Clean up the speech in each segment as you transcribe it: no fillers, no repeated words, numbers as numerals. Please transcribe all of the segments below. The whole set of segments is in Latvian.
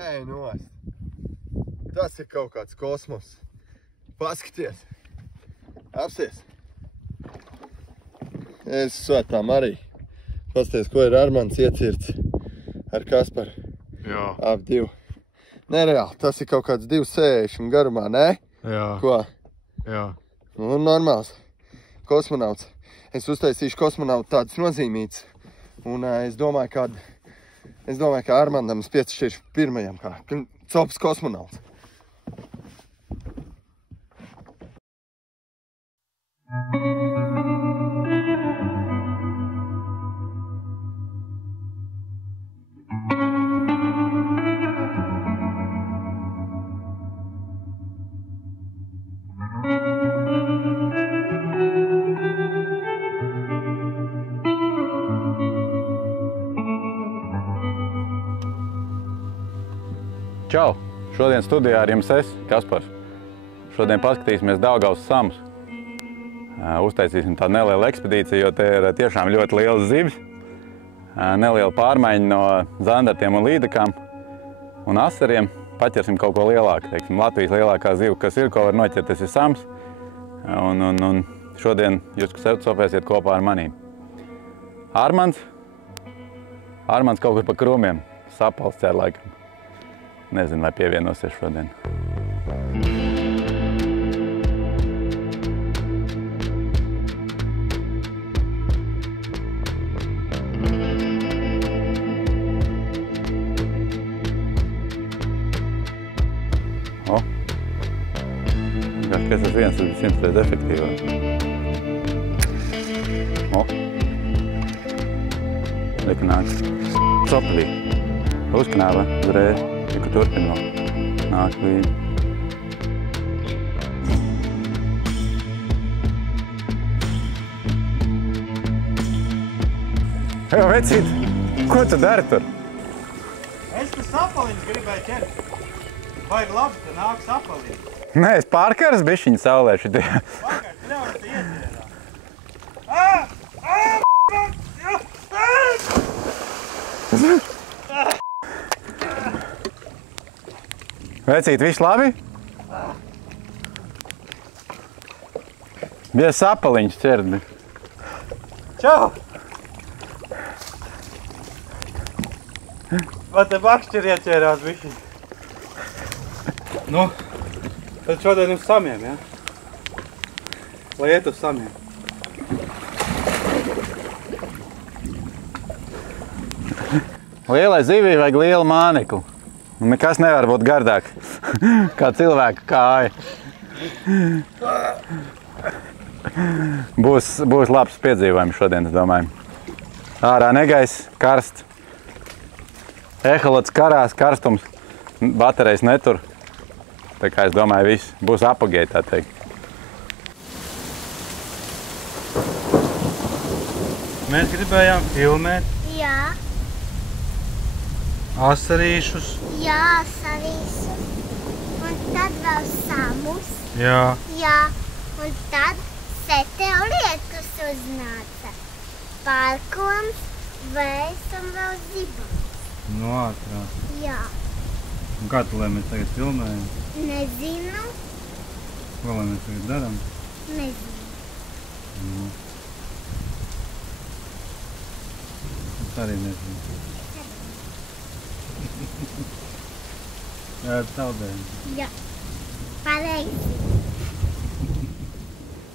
Ej, nost. Tas ir kaut kāds kosmos. Paskaties. Apsies. Es svētā Marija. Pasties, ko ir Armands iecirts ar Kasparu. Jā. Ap 2. Nereāli, tas ir kaut kāds 2,60 garumā, ne? Jā. Ko? Jā. Nu, normāls. Kosmonauts. Es uztaisīšu kosmonautu tādas nozīmītas. Un es domāju, ka Armandam es piešķiršu pirmajam kā cops kosmonauts. Čau! Šodien studijā ar jums es, Kaspars. Šodien paskatīsimies Daugavas samus. Uztaisīsim tādu nelielu ekspedīciju, jo te ir tiešām ļoti lielas zivis. Neliela pārmaiņa no zandartiem un līdakām un asariem. Paķersim kaut ko lielāku. Teiksim, Latvijas lielākā ziva, kas ir, ko var noķert, tas ir sams. Un šodien jūs sopēsiet kopā ar manīm. Armands kaut kur pa krūmiem. Sapals cer laikam. Nezinu, vai pievienosies šodien. O! Kas tas viens, tas ir 100 reiz efektīvāk. O! Lieka nāk. Soplī. Uzknāva uzreiz. Tiku turpin vēl. Nāk līdzi. Jā, vecīt, ko tu dari tur? Es tu sapaliņus gribēju ķert. Vajag labi, ka nāk sapaliņi. Nē, es pārkaras bišķiņu saulē šitie. Pagaid, ļauj, tu iedzērā. Vecīt, viss labi? Bija sapaliņš ķerdi. Čau! Vai te bakšķiri ieķērās bišķi? Nu, tad šodien uz samiem, ja? Lai iet uz samiem. Lielai zivī vajag lielu māneklu. Nekas nevar būt gardāk kā cilvēka kāja. Būs labs piedzīvojums šodien, es domāju. Ārā negaiss, karsts. Eholots karās, karstums, baterijas netur. Tā kā es domāju, viss būs apogēji, tā teikt. Mēs gribējām filmēt. Jā. Asarīšus. Jā, asarīšus. Un tad vēl samus. Jā. Jā. Un tad seteolietus uznāca. Pārkoms, vējs un vēl zibums. Nu, ātrāk. Jā. Un kā tu, lai mēs tagad filmējam? Nezinu. Ko, lai mēs tagad darām? Nezinu. Nu. Es arī nezinu. Jā, taldējam. Jā. Pareizi.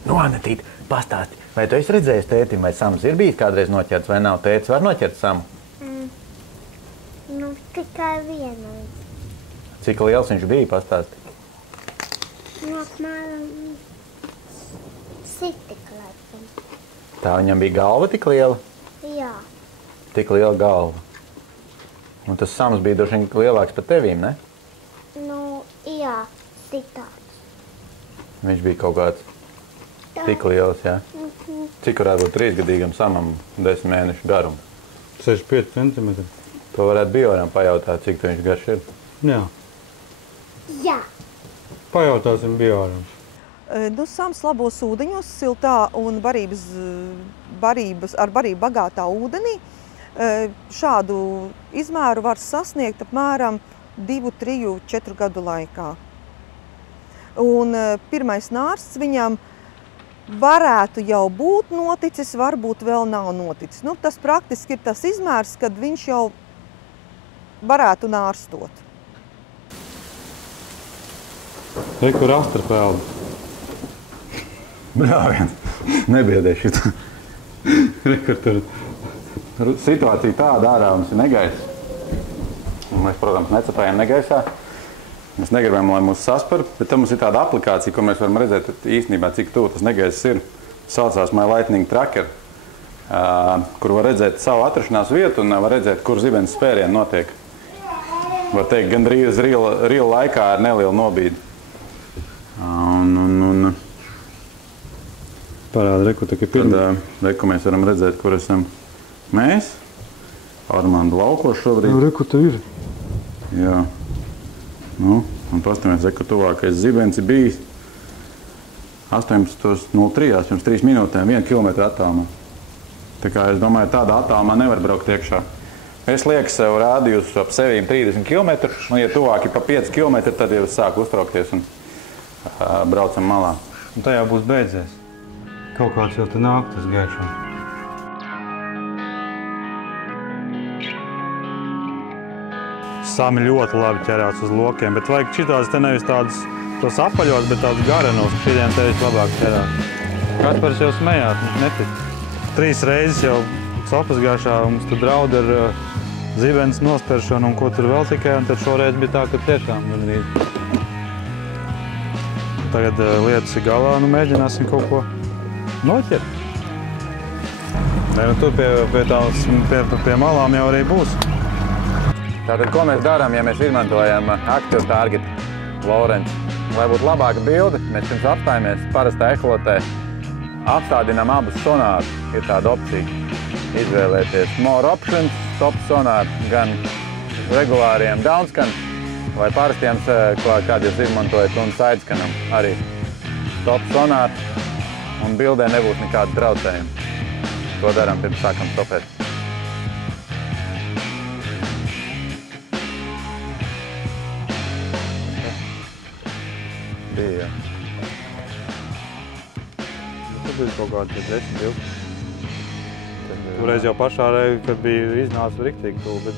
Nu, Anetīt, pastāsti, vai tu esi redzējis tētim, vai sams ir bijis kādreiz noķerts, vai nav? Tētis var noķert samu? Nu, tikai vienreiz. Cik liels viņš bija, pastāsti? Nu, apmēram sitik laikam. Tā viņam bija galva tik liela? Jā. Tik liela galva. Un tas sams bija droši vien lielāks par tevīm, ne? Nu, jā, tik tāds. Viņš bija kaut kāds tik liels, jā? Cik varētu būt 3-gadīgam samam 10 mēnešu garumu? 65 centimetri. To varētu Bioram pajautāt, cik tu viņš garš ir. Jā. Jā. Pajautāsim Bioram. Nu, sams labos ūdeņos, siltā un ar barību bagātā ūdenī. Šādu izmēru var sasniegt apmēram 2, 3, 4 gadu laikā. Un pirmais nārsts viņam varētu jau būt noticis, varbūt vēl nav noticis. Nu, tas praktiski ir tas izmērs, kad viņš jau varētu nārstot. Re, kur astra pelda. Brāviens, nebiedē šitā. Re, kur tur situācija tāda ārā mums ir negaiss. Un mēs, protams, necepējam negaisā. Mēs negribam, lai mūs saspar, bet tam mums ir tāda aplikācija, ko mēs varam redzēt īstenībā, cik tuvu tas negaiss ir. Saucās My Lightning Tracker, kur var redzēt savu atrašanās vietu un var redzēt, kur zibens spērieni notiek. Var teikt, gandrīz real laikā ar nelielu nobīdi. Parāda, reku, tā kā pirmā. Tad, reku mēs varam redzēt, kur esam mēs. Armanda laukos šobrīd. Reku, tu ir. Jā. Nu, un pastāmies, reku, tuvākais zibens ir bijis 18:03, pirms 3 minūtēm, 1 kilometru attālumā. Tā kā es domāju, tādā attālumā nevar braukt iekšā. Es lieku sev rādījus ap sevīm 30 km, un ja tuvāki pa 5 km, tad jau sāku uztraukties un braucam malā. Un tajā būs beidzies. Kaut kāds jau te nāk tas gaišums. Sami ļoti labi ķerās uz lokiem, bet vajag šitās te nevis tādus tos apaļos, bet tādus garenos, ka šitiem tevis labāk ķerās. Kaspars jau smējās, viņš netika. 3 reizes jau copas gaišā mums tur draud ar zibens nosperšanu un ko tur vēl tikai, un tad šoreiz bija tā, ka tiešām gandrīz. Tagad lietas ir galā, nu mēģināsim kaut ko noķert. Nē, nu tur pie malām jau arī būs. Tātad, ko mēs darām, ja mēs izmantojam Active Target Lowrance? Lai būtu labāka bilde, mēs pirms apstājamies parastā eholotē, apstādinām abus sonārus. Ir tāda opcija. Izvēlēties More Options, Stop sonāru, gan regulāriem downscan vai parastiem, kādi jūs izmantojat, un sidescanam arī Stop sonāru, un bildē nebūs nekāda traucējuma. To darām pirms sākam stopēt. Bija. Tur bija kaut kādi 10, 12. Toreiz jau pašā reize, kad bija iznāca riktīgi tuvu, bet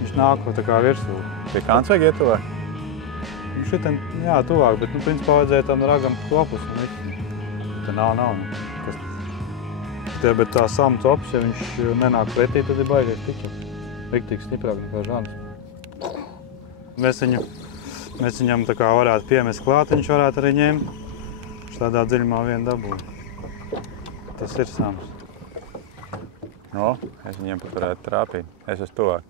viņš nāk tā kā virsū. Pie kāds vajag iet tuvāk? Šitien, jā, tuvāk, bet, principā vajadzēja tam ragam topus un viss. Te nav. Bet tā samu topus, ja viņš nenāk pretī, tad ir baigais tiķis. Riktīgi stiprāk nekā žāns. Mēs viņam tā kā varētu piemest klāt, viņš varētu arī ņemt. Viņš tādā dziļumā vien dabūja. Tas ir sams. No, es viņiem pat varētu trāpīt. Es esmu tuvāk.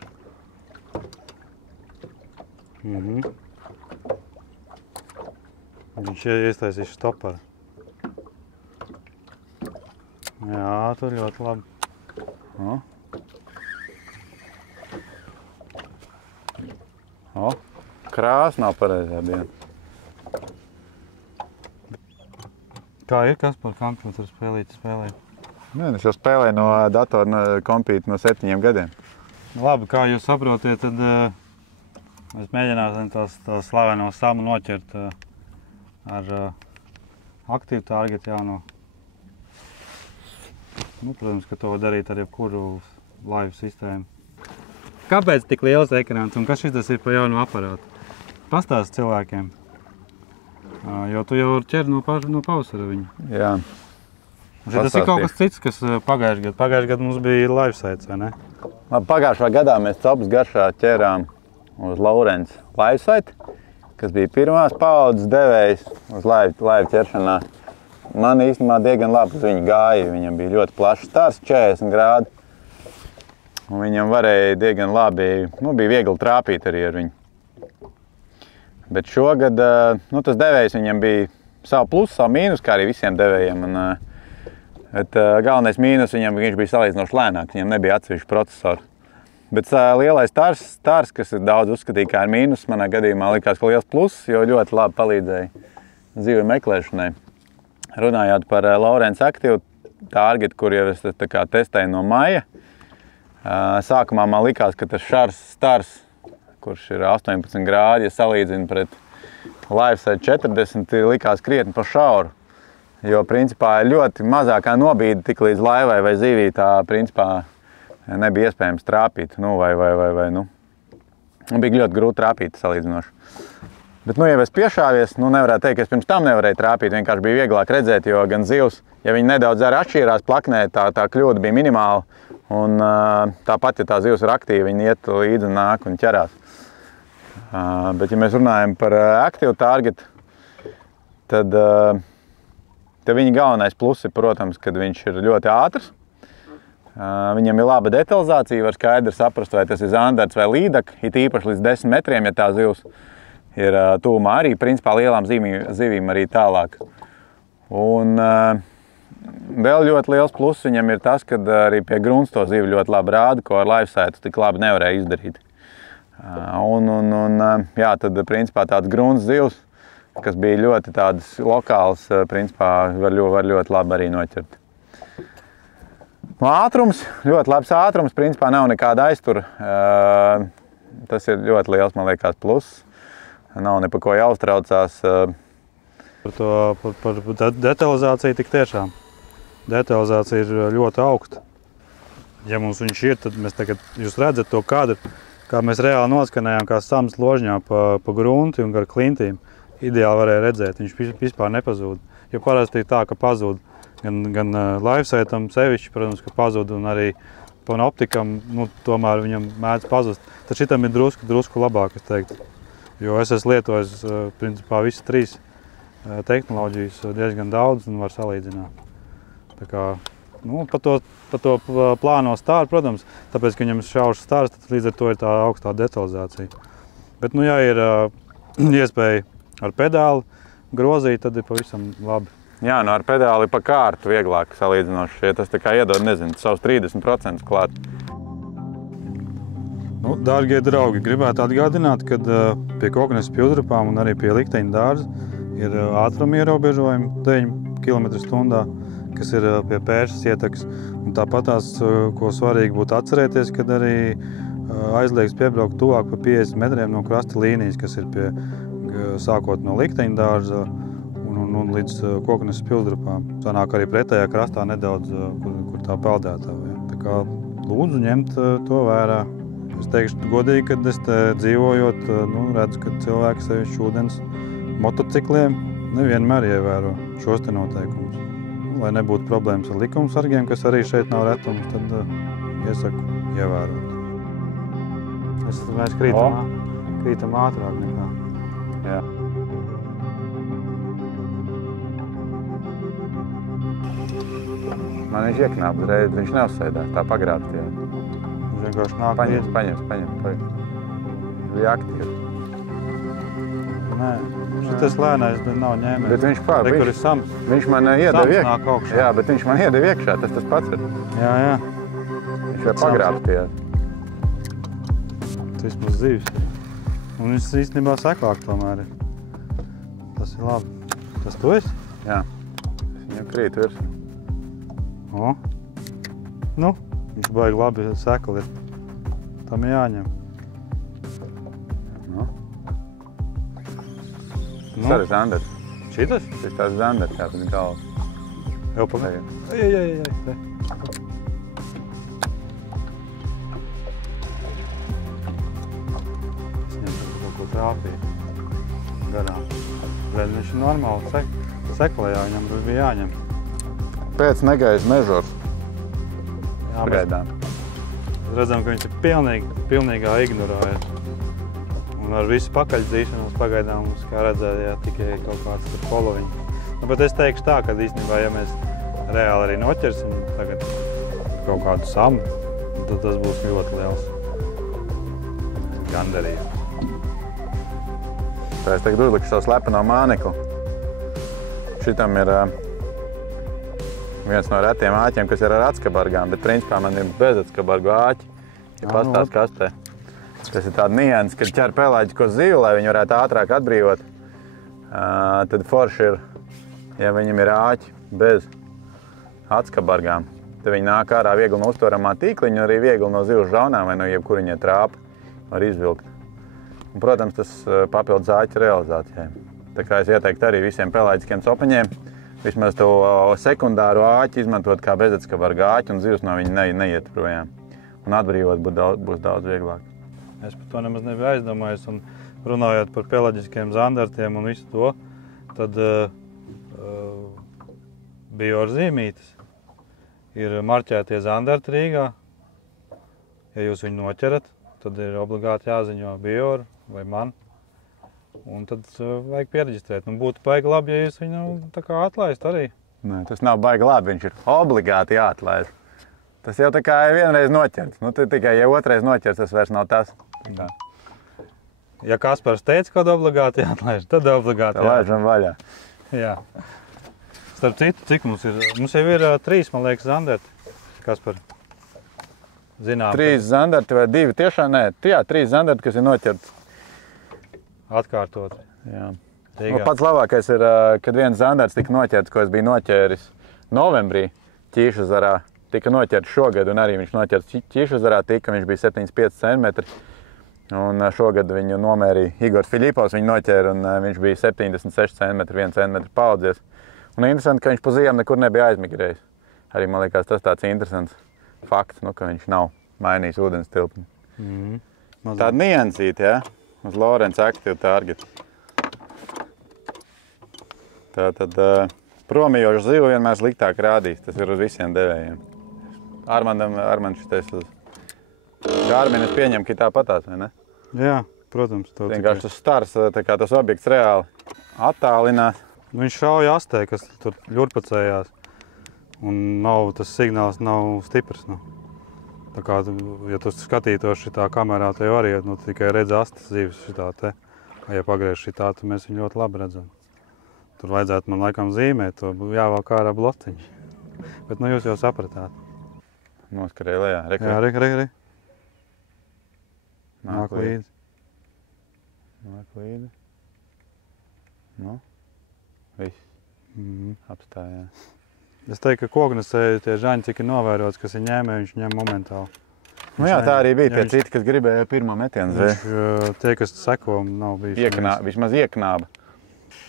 Viņš iestaisīs stoparu. Jā, tur ļoti labi. No. O, krāsa nav pareizā diena. Kā ir, Kaspar, kam tu spēlīti spēlēji? Nē, es jau spēlēju no datora kompīti no 7 gadiem. Labi, kā jūs saprotiet, tad mēs mēģināsim to slaveno samu noķert ar Active Target jauno. Nu, protams, ka to var darīt ar jebkuru live sistēmu. Kāpēc tik liels ekrāns un kas šis ir pa jaunu aparātu? Pastāsti cilvēkiem, jo tu jau ķer no pavasara viņu. Jā. Tas ir kaut kas cits, kas pagājušajā gadā mums bija live sites, vai ne? Labi, pagājušajā gadā mēs copas garšā ķērām uz Lowrance live site, kas bija pirmās paaudzes devējs uz live ķeršanā. Man īstenībā diezgan labi uz viņu gāja. Viņam bija ļoti plašs stars, 40 grādi. Un viņam varēja diezgan labi, bija viegli trāpīt arī ar viņu. Bet šogad, tas devējs viņam bija savu plusu, savu mīnus, kā arī visiem devējiem. Bet galvenais mīnus viņam viņš bija salīdzinoši lēnāks, viņam nebija atsevišķi procesori. Bet lielais stars, kas daudz uzskatīja kā ir mīnus, manā gadījumā likās, ka liels pluss, jo ļoti labi palīdzēja zivju meklēšanai. Runājot par Lowrance Active Target, kur jau es tā kā testēju no maija, sākumā man likās, ka tas stars kurš ir 18 grādi, ja salīdzina pret LiveSight 40, likās krietni pa šauru. Jo, principā, ļoti mazākā nobīde tik līdz laivai vai zivī tā, principā, nebija iespējams trāpīt. Bija ļoti grūti trāpīt salīdzinoši. Bet, ja es piešāvies, nevarētu teikt, ka es pirms tam nevarēju trāpīt, vienkārši bija vieglāk redzēt, jo gan zivs, ja viņi nedaudz arī atšķīrās plaknē, tā kļūda bija minimāla. Un tāpat, ja tā zivs ir aktīva, viņi iet līdzi un nāk un ķerās. Bet, ja mēs runājam par Active Target, tad viņa galvenais pluss ir, protams, kad viņš ir ļoti ātrs. Viņam ir laba detalizācija, var skaidri saprast, vai tas ir zandarts vai līdaka, it īpaši līdz 10 metriem, ja tā zivs ir tūmā arī, principā lielām zivīm arī tālāk. Un vēl ļoti liels pluss viņam ir tas, ka arī pie grunts to zivi ļoti labi rāda, ko ar LiveSight tik labi nevarēja izdarīt. Jā, tad principā tāds grunts zivs, kas bija ļoti tādas lokāls, principā var ļoti labi arī noķert. Ātrums, ļoti labs ātrums, principā nav nekāda aiztura. Tas ir ļoti liels, man liekas, pluss. Nav ne par ko jāuztraucās. Par detalizāciju tik tiešām. Detalizācija ir ļoti augsta. Ja mums viņš ir, tad mēs tagad, jūs redzat to kadru, kā mēs reāli noskanējām, kā sams ložņā pa grunti un gar klintīm. Ideāli varēja redzēt, viņš vispār nepazūd. Jo parasti ir tā, ka pazūd gan LiveSightam sevišķi, protams, ka pazūd, un arī panoptikam, tomēr viņam mēdz pazust. Tad šitam ir drusku labāk, es teiktu. Jo es esmu lietojis, principā, visas 3 tehnoloģijas diezgan daudz un var salīdzināt. Tā kā, pa to plāno stāru, protams, tāpēc, ka viņam ir šaušs stārs, tad līdz ar to ir tā augstā detalizācija. Bet, ja ir iespēja ar pedāli grozīt, tad ir pavisam labi. Jā, ar pedāli pa kārtu vieglāk salīdzinoši. Ja tas tā kā iedod, savus 30% klāt. Dārgie draugi, gribētu atgādināt, ka pie Kokneses pildrupām un arī pie Likteņa dārza ir ātruma ierobežojumi 9 km/h, kas ir pie Pēršas ietekas. Un tāpat tās, ko svarīgi būtu atcerēties, kad arī aizliegs piebraukt tuvāk pa 50 metriem no krasta līnijas, kas ir sākot no Likteņa dārza un līdz Kokneses pildrupām. Sanāk arī pretējā krastā nedaudz, kur tā peldētā. Tā kā lūdzu ņemt to vērā. Es teikšu godīgi, kad es te dzīvojot, redzu, ka cilvēki sevišķi ūdens motocikliem nevienmēr ievēro šos te noteikumus. Lai nebūtu problēmas ar likumsargiem, kas arī šeit nav retums, tad iesaku ievērot. Mēs krītam ātrāk nekā. Jā. Man viņš ieknāp uzreiz, viņš neuzsēdās, tā pagrābstījā. Viņš vienkārši nāk Paņem. Viņš bija aktīvs. Nē, šitas lēnais nav ņēmējis. Bet viņš kur ir sams. Viņš man iedeva Sams nāk augšā. Jā, bet viņš man iedeva iekšā, tas pats ir. Jā. Viņš jau pagrābstījā. Tas vismaz zivs. Un viņš īstenībā seklāk tomēr ir. Tas ir labi. Tas tu esi? Jā. Viņam krīt virsū. Viņš baigi labi sekli ir. Tam ir jāņem. Tas arī zanders. Šitas? Tas tās zanders, jā, tas ir galvas. Jau pagaid. Ej. Es viņam kaut ko trāpīju garām. Bet viņš ir normāli seklējā, viņam bija jāņem. Pēc negaisa mežors. Pagaidām. Redzam, ka viņš ir pilnīgā ignorāja. Un ar visu pakaļdzīšanos pagaidām mums, kā redzēja, tikai kaut kāds poloviņi. Bet es teikšu tā, ka īstenībā, ja mēs reāli arī noķersim tagad kaut kādu samu, tad tas būs ļoti liels gandarījums. Tā es tagad uzlikšu savu slepeno mānekli. Šitam ir viens no retiem āķiem, kas ir ar atskabargām, bet principā man ir bez atskabargu āķi. Ja pastāst kastē. Tas ir tāda nianses, kad ķer pelēģisko zivi, lai viņi varētu ātrāk atbrīvot. Tad forši ir, ja viņam ir āķi bez atskabargām, tad viņi nāk ārā viegli no uztveramā tīkliņa, arī viegli no zivs žaunām vai no jebkuriņa trāpa var izvilkt. Un, protams, tas papildu zāķu realizācijai. Tā kā es ieteiktu arī visiem pelēģiskiem copaņiem vismaz to sekundāro āķi izmantot kā bezatskabaru gāķi un zivs no viņa neiet projām. Un atbrīvot būs daudz vieglāk. Es par to nemaz nebiju aizdomājies. Un runājot par pelaģiskiem zandartiem un visu to, tad bioru zīmītes ir marķētie zandarti Rīgā. Ja jūs viņu noķerat, tad ir obligāti jāziņo bioru vai man. Un tad vajag piereģistrēt. Un būtu baigi labi, ja jūs viņu tā kā atlaist arī. Nē, tas nav baigi labi, viņš ir obligāti jāatlaist. Tas jau tā kā ir vienreiz noķerts. Nu, tikai, ja otrais noķerts, tas vairs nav tas. Ja Kaspars teica, kad obligāti jāatlaiž, tad obligāti jāatlaiž. Laižam vaļā. Jā. Starp citu, cik mums ir? Mums jau ir 3, man liekas, zandarti. Kaspar? Zinām. 3 zandarti vai 2? Tiešām nē. Jā, 3 zandarti, kas ir noķerts. Atkārtot. Jā. Pats labākais ir, kad viens zandarts tika noķerts, ko es biju noķēris novembrī Ķīšazarā. Tika noķerts šogad, un arī viņš noķerts Ķīšazarā tika, viņš bija 7,5 cm. Un šogad viņu nomērīja Igors Filipovs, viņu noķēra, un viņš bija 76 cm, 1 cm paaudzies. Un interesanti, ka viņš pa ziemu nekur nebija aizmigrējis. Arī, man liekas, tas tāds interesants fakts, nu, ka viņš nav mainījis ūdens tilpni. Tāda niansīte, ja? Uz Lorence Active Target. Tātad promijošu zivu vienmēr sliktāk rādīs, tas ir uz visiem devējiem. Armand šitais uz Garmin es pieņemu, ka tāpatās, vai ne? Jā, protams. Vienkārši tas stars, tā kā tas objekts reāli attālinās. Viņš šauja astē, kas tur ļurpacējās. Un tas signāls nav stiprs. Nu. Tā kā, ja tu skatītos šitā kamerā, te jau arī tikai redz astes zivis šitā te. Ja pagriež šitā, tad mēs viņu ļoti labi redzam. Tur vajadzētu man laikam zīmēt, to jāvelk ārā blociņš. Bet jūs jau sapratāt. Noskarēja lejā. Jā, re. Nāk līdzi. Nāk līdzi. Nu, viss. Apstājās. Es teiktu, ka koknesēji tie žaņi, cik ir novērots, kas ir ņēmē, viņš ņem momentāli. Nu jā, tā arī bija tie citi, kas gribēja pirmo metienu zvēju. Tie, kas seko, nav bijis. Vismaz ieknāba.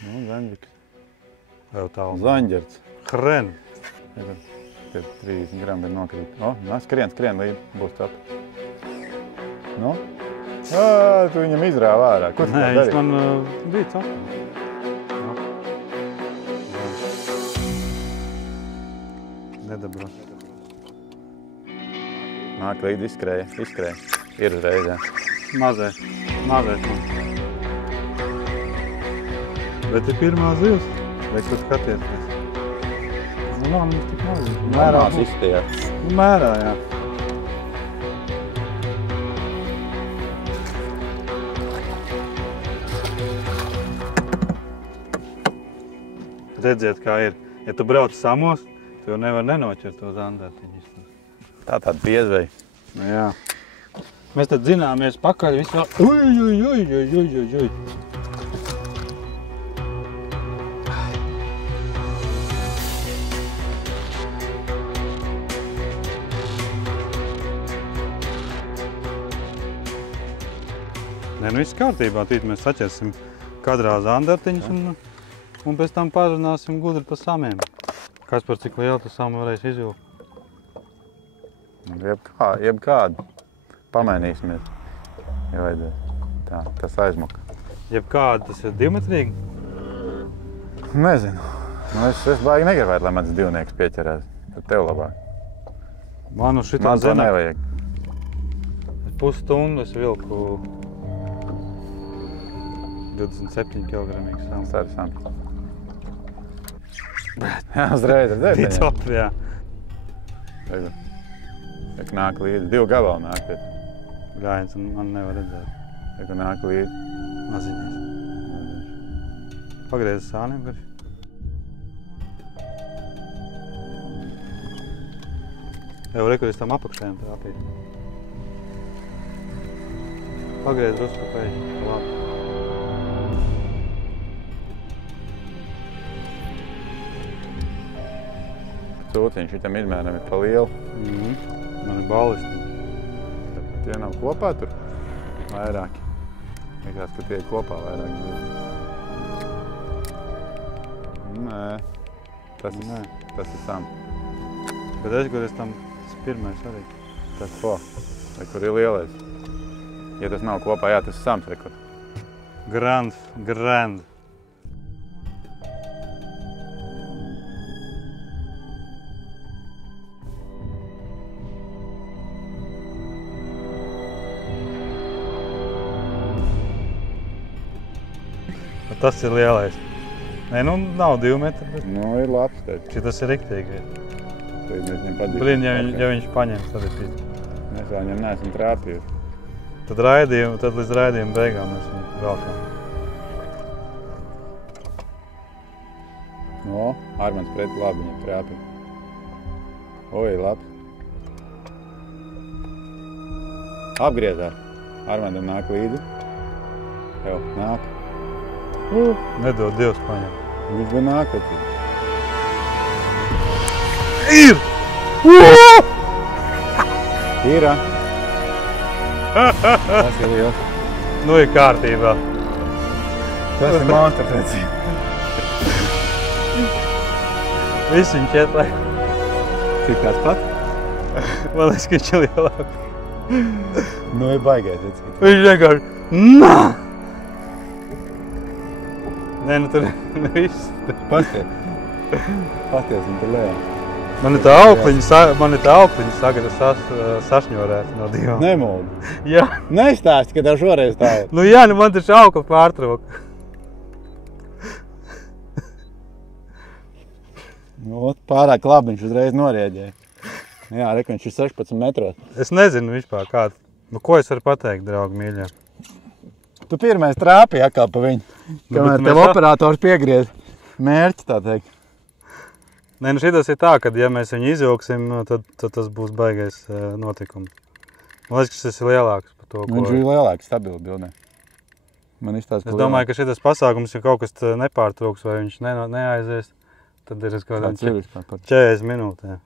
Nu, zaņģiks. Vēl tālu. Zaņģerts. Hren. Tie 30 grami ir nokrīt. Skrien līdzi, būs cap. Nu? Tu viņam izrāva ārā. Ko tu tā darīji? Nē, viņš man bija capā. Nedabros. Nāk līdzi, izskrēja. Ir uzreiz, jā. Mazais man. Bet ir pirmā zivs. Vai tu skaties? Nu, nav mums tik mazs. Mērā izstījās. Mērā, jā. Redziet, kā ir. Ja tu brauc samos, tu jau nevar nenoķert to zandartiņu. Tāda piezveja. Nu, jā. Mēs tad zināmies pakaļ visu vēl. Uj. Nē, nu viss kārtībā. Tīt mēs saķersim kadrā zandartiņus un pēc tam parunāsim gudri par samiem. Kaspar, cik lielu tu samu varēsi izvilkt? Jebkādu. Pamainīsimies, ja vajadzēs. Tā, tas aizmuka. Jebkādu, tas ir divmetrīgi? Nezinu. Es baigi negribētu, lai mans divnieks pieķerās. Tad tev labāk. Man šitā to nevajag. Pusstundu es vilku 27 kg samu. Tas arī sams. Jā, uzreiz redzēt. Bija top, jā. Ja nāk līdzi, 2 gabali nāk pēc. Gājiens, man nevar redzēt. Ja nāk līdzi. Maziņais. Pagriezi sāniem garši. Jau rekur es tam apakšējām trāpīt. Pagriezi drusku pēc. Labi. Cūciņš šitam izmēram ir pa lielu. Man ir balisti. Tie nav kopā tur vairāki. Likās, ka tie ir kopā vairāk zivs. Nē, tas ir Sams. Bet es, kur es tam pirmais arī. Tas ko? Vai kur ir lielais? Ja tas nav kopā, jā, tas ir Sams, vai kur? Grand. Tas ir lielais. Nē, nu nav 2 metri, bet Nu, ir labs, tad. šitas ir riktīgi. Mēs viņam padīsim. Blin, ja viņš paņems, tad ir pīd. Mēs viņam neesam trāpījuši. Tad līdz raidījuma beigām mēs viņu velkam. No, Armands pret labi viņam trāpīja. Oi, labs. Apgriezās. Armandam nāk līdzi. Jau, nāk. Nedod Dievs paņem. Viņš bija nāk, tad. Ir! Īrā. Tas ir liels. Nu ir kārtībā. Tas ir monstrs. Viss viņš iet lai. Cik tāds pat? Man liekas, ka viņš ir lielāk. Nu, ir baigais. Viņš vienkārši... Nā! Nē, nu tur viss. Pasties, un tur lejā. Man ir tā aukliņa sašņorēta no divām. Nemūdi. Jā. Nestāsti, ka tev šoreiz tā ir. Nu jā, nu man taču aukla pārtrauka. Nu, pārāk labi viņš uzreiz norieģēja. Jā, reka, viņš ir 16 metros. Es nezinu vispār kādu. Nu, ko es varu pateikt, draugi mīļie? Tu pirmais trāpīji atkal pa viņu. Kamēr tev operators piegriez mērķi, tā teikt. Nē, nu šitas ir tā, ka ja mēs viņu izvilksim, tad tas būs baigais notikums. Man liekas, ka tas ir lielāks par to, ko... Viņš ir lielāks, stabili bildē. Man izstāsta, Es domāju, ka šitas pasākums, ja kaut kas nepārtrūks vai viņš neaizies, tad ir uz kādām 40 minūtēm.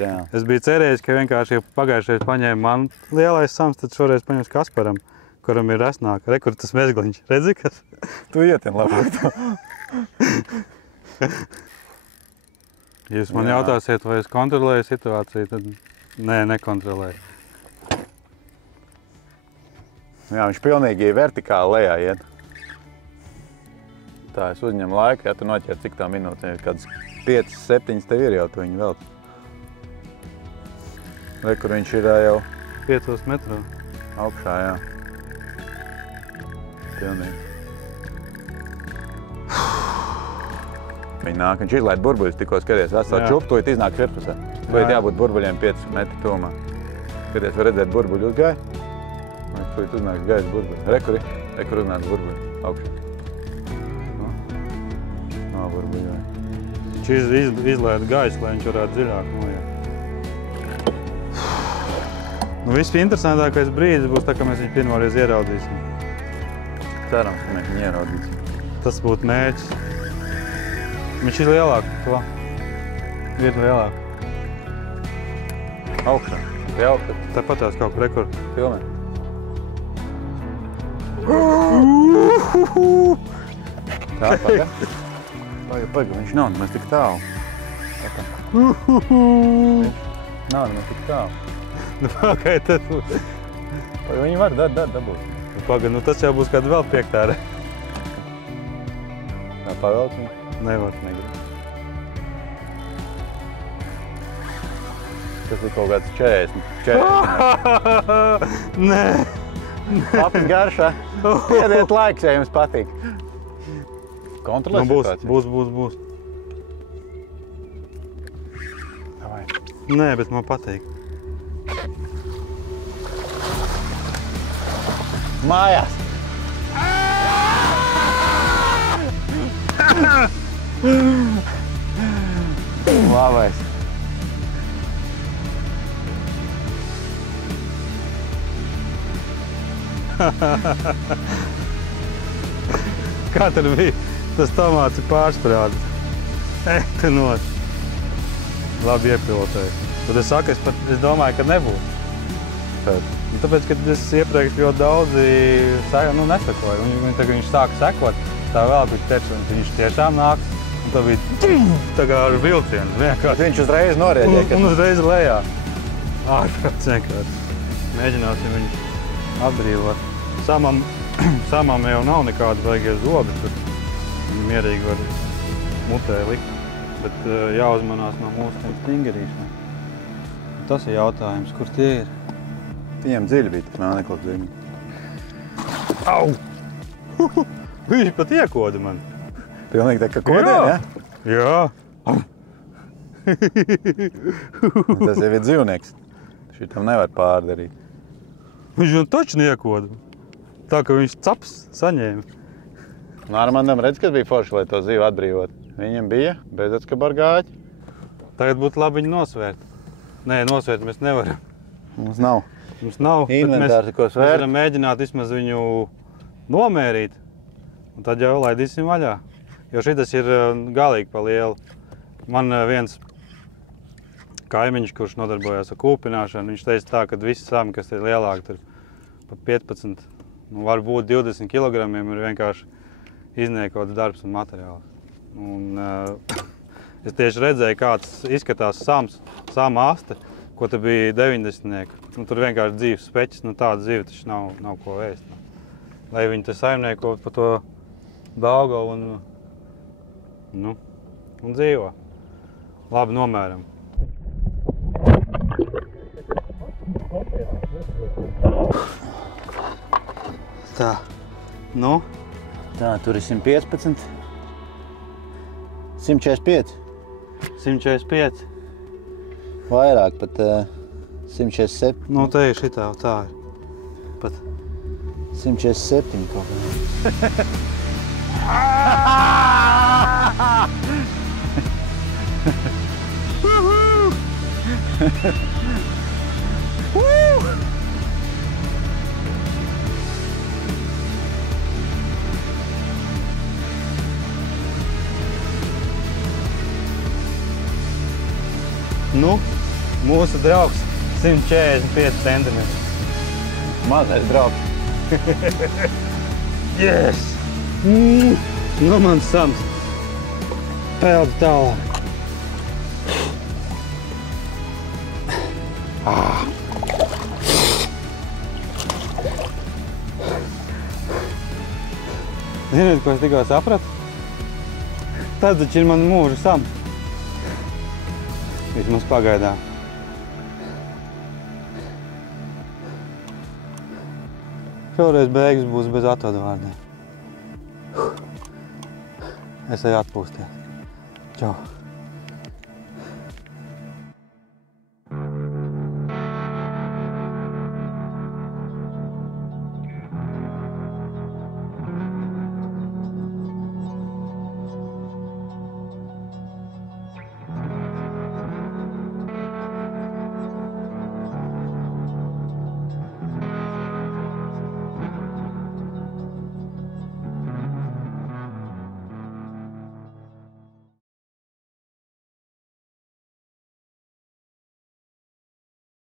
Jā. Es biju cerējis, ka vienkārši pagājušais paņēma man lielais Sams, tad šoreiz paņems Kasparam, kuram ir resnāk. Re, kur tas mezgliņš. Redzi, kas? Tu ietien labāk to. Ja jūs man jautāsiet, vai es kontrolēju situāciju, tad nē, nekontrolēju. Jā, viņš pilnīgi vertikāli lejā iet. Tā, es uzņemu laiku, ja tu noķer cik tā minūte, kādas 5-7 tev ir jau tu viņu velc. Vai kur viņš ir jau 5 metros. augšā, jā. Pilnīgi. Viņi nāk, viņš izlaid burbuļus, tikko skaties, veselu čupu, tu iznāk virpusē. Tu jābūt burbuļiem 5 metri tūmā. Skaties, var redzēt burbuļu uzgāja. Tu uznāks gaisa burbuļi. Re, kur uznāks burbuļi augšā. Nav burbuļi, vai. Viņš izlaid gaisu, lai viņš varētu dziļāk noiet. Nu, viss interesantākais brīdis būs tā, ka mēs viņu pirmoreiz ieraudzīsim. Cerams, ka mēs viņu ieraudzīsim. Tas būtu mērķis. Viņš ir lielāk, to. Ir lielāk. Augšā. Te augšā. Tāpatās kaut kur rekord. Filmē. Tā, paga. Paga, viņš nav nemaz tik tālu. Viņš nav nemaz tik tālu. Nu, pagaid, tad būs. Paga, viņi var dabūt. Nu, pagaid, nu tas jau būs kāda vēl 5. Tā, pavelc viņu. Nevar. Tas ir kaut kāds 40. Nē. Papis garšā. Piediet laiks, ja jums patīk. Kontrolē situāciju. Būs. Davai. Nē, bet man patīk. Mājās. Labais. Kā tur bija? Tas tomāts ir pārsprādzis. Tu nos. Labi iepilotēji. Tad es saku, es domāju, ka nebūs. Tad Un tāpēc, kad es iepriekš ļoti daudzi nesakoju. Tagad viņš sāka sekot, tā vēl bija teica, un viņš tiešām nāks. Un tā bija tā kā ar vilcienu. Viņš uzreiz norēģēja. Un uzreiz lejā. Ārprāts vienkārši. Mēģināsim viņu atbrīvot. Samam jau nav nekāda vajagīja zobi, tad mierīgi var mutē likt. Bet jāuzmanās no mūsu stingerīšanām. Tas ir jautājums, kur tie ir? Viņiem dziļi bija tas mēneklis dziļi. Au! Viņš pat iekoda man. Pilnīgi tā kā kodien, ja? Jā. Tas jau ir dzīvnieks. Šitam nevar pārdarīt. Viņš man taču niekoda. Tā, ka viņš caps saņēma. Armandam redz, kad bija forši, lai to zīvi atbrīvot. Viņam bija bezatskabargāķi. Tagad būtu labi viņu nosvērt. Nē, nosvērt mēs nevaram. Mums nav. Mums nav, Inventāri, ko mēs svērt. varam mēģināt vismaz viņu nomērīt. Un tad jau laidīsim vaļā. Jo šitas ir galīgi pa lielu. Man viens kaimiņš, kurš nodarbojās ar kūpināšanu, viņš teica tā, ka visi sami, kas ir lielāki, tur pa 15, varbūt 20 kilogramiem ir vienkārši izniekots darbs un materiāls. Un, es tieši redzēju, kāds izskatās sama aste, ko te bija 90-nieki. Tur vienkārši dzīves speķis, tāda dzīve taču nav ko vēst. Lai viņi te saimnieko pa to Daugavu un dzīvo. Labi nomēram. Tā, Tā, tur ir 115. 145. 145. Vairāk, pat 147. Te ir šitā, tā ir. Pat 147 kaut kā. Mūsu draugs 145 centimetri. Mazais draugs. Yes! Mans sams. Peldi tālāk. Ziniet, ko es tikko sapratu? Tas taču ir man mūža sams. Vismaz pagaidām. Šoreiz beigas būs bez atvadvārdiem. Es eju atpūsties. Čau!